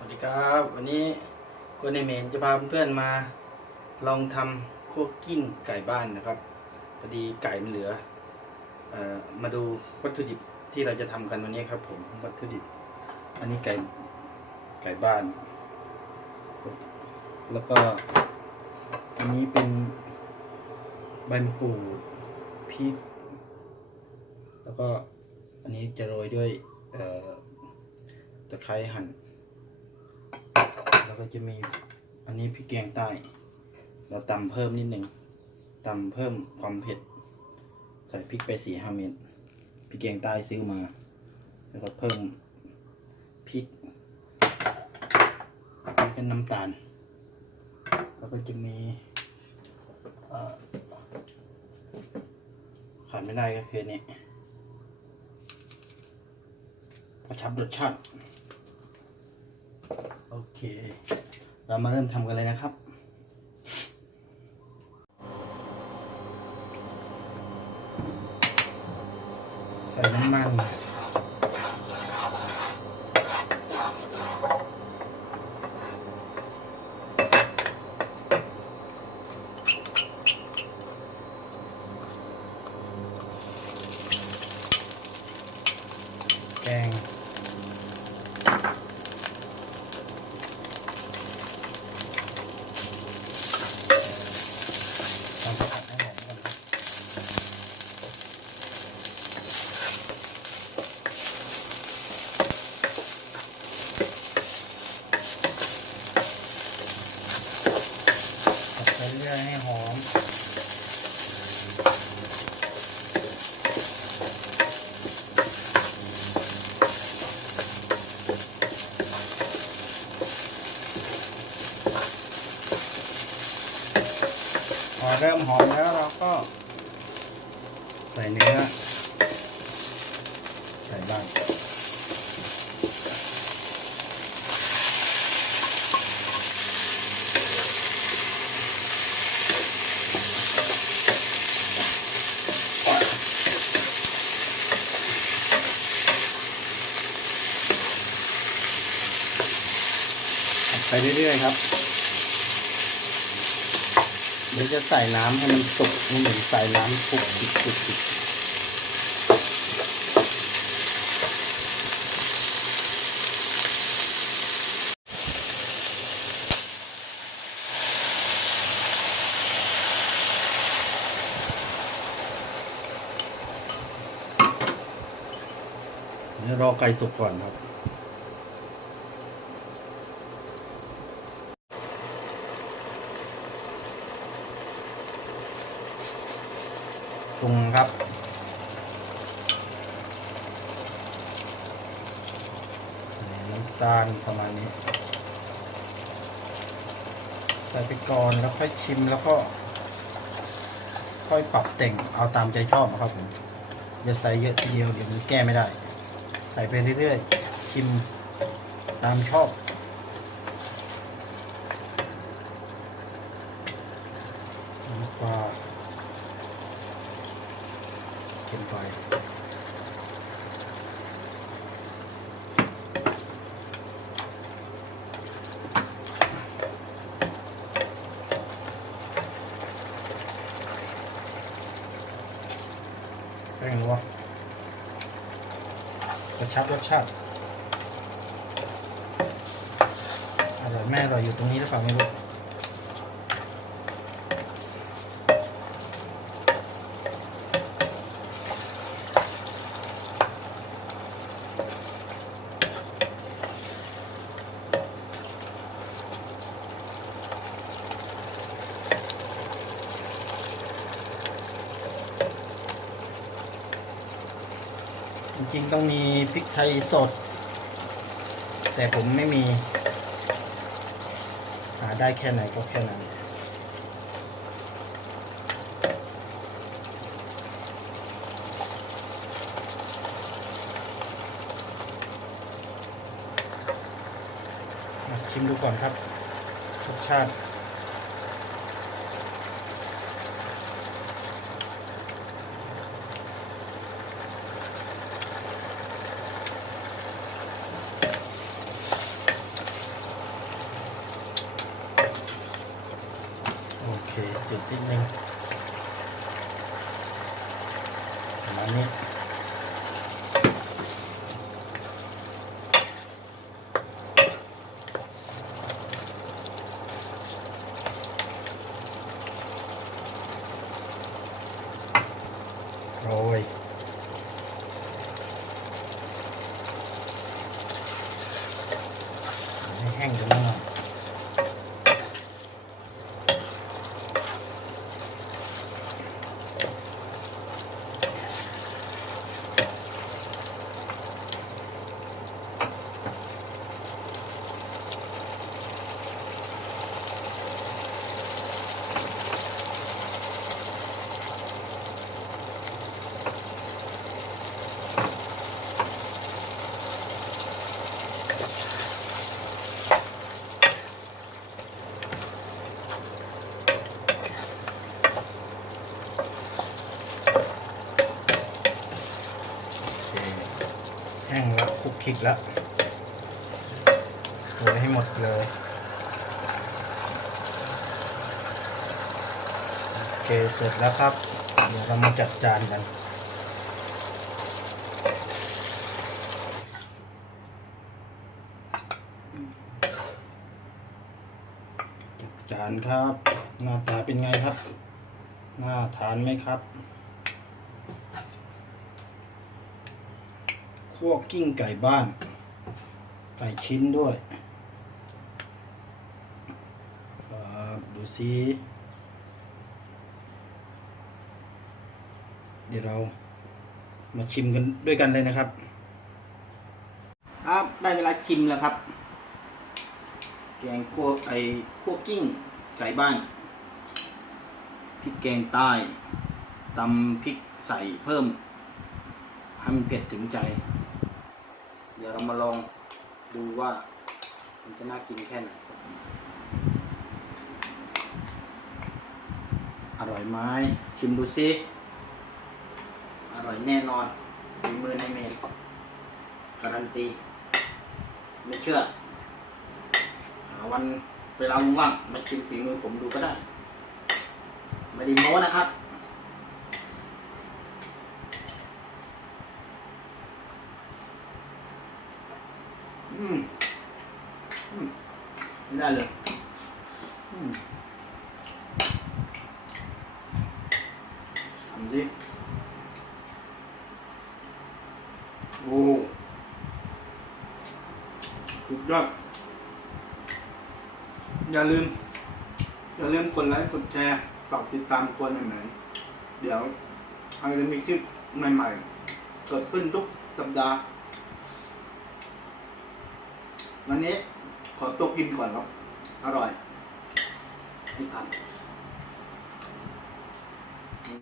สวัสดีครับ วันนี้คนในเมนจะพาเพื่อนๆมา ลองทำคั่วกิ้งไก่บ้านนะครับพอดีไก่มันเหลืออมาดูวัตถุดิบที่เราจะทำกันวันนี้ครับ ผมวัตถุดิบ อันนี้ไก่ไก่บ้าน แล้วก็อันนี้เป็นใบมะกรูดพริกแล้วก็อันนี้จะโรยด้วยตะไคร้หั่น ก็จะมีอันนี้พริกแกงใต้ เราตำเพิ่มนิดหนึ่งตำเพิ่มความเผ็ด ใส่พริกไปสี่ห้าเม็ดพริกแกงใต้ซื้อมา แล้วก็เพิ่มพริกแล้วก็น้ำตาล แล้วก็จะมีขาดไม่ได้ก็คือนี่กระชับรสชาติ เค เรามาเริ่มทำกันเลยนะครับใส่น้ำมัน แกง ทำผัดให้หอมก่อนครับผัดไป เรื่อยให้หอม พอเริ่มหอมแล้วเราก็ ใส่เนื้อ ใส่บ้าง เรื่อยๆครับ เดี๋ยวจะใส่น้ำให้มันสุกมันเหมือนใส่น้ำคลุกคลิกคลุกคลิกเดี๋ยวรอไก่สุกก่อนครับ ปรุงครับ ใส่น้ำตาลประมาณนี้ ใส่ไปก่อนแล้วค่อยชิมแล้วก็ ค่อยปรับแต่งเอาตามใจชอบนะครับผมอย่าใส่เยอะทีเดียวเดี๋ยวมันแก้ไม่ได้ ใส่ไปเรื่อยๆ ชิมตามชอบน้ำปลา เค็มไปแป้งนัวกระชับรสชาติอร่อยแม่อร่อยอยู่ตรงนี้หรือเปล่าไม่รู้ ริงๆต้องมีพริกไทยสด แต่ผมไม่มี หาได้แค่ไหนก็แค่นั้นชิมดูก่อนครับรสชาติ อ จุดนิดนึงประมาณนี้โรยให้แห้งกันหน่ ริกแล้วโรยให้หมดเลยโอเคเสร็จแล้วครับ เดี๋ยวเรามาจัดจานกันจัดจานครับ หน้าตาเป็นไงครับ น่าทานไหมครับ วกิ้งไก่บ้าน ไก่ชิ้นด้วย ครับดูซิเดี๋ยวเรามาชิมกันด้วยกันเลยนะครับ ครับได้เวลาชิมแล้วครับ แกงคั่วไก่คั่วกิ้งไก่บ้านพริกแกงใต้ตำพริกใส่เพิ่มให้มันเผ็ดถึงใจ ดี๋ยวเรามาลองดูว่ามันจะน่ากินแค่ไหนอร่อยไหมชิมดูซิอร่อยแน่นอนฝีมือในเมนการันตี ไม่เชื่อ วันเวลาว่างมาชิมฝีมือผมดูก็ได้ ไม่ได้โม้นะครับ อืม อืม ไม่ได้เลยทำสิโอ้สุดยอด อย่าลืม อย่าลืมกดไลค์กดแชร์ฝากติดตามควรไหนๆเดี๋ยวอาจจะมีคลิปใหม่ๆ เกิดขึ้นทุกสัปดาห์วันนี้ ขอตัวกินก่อนครับ อร่อยนี่ครับ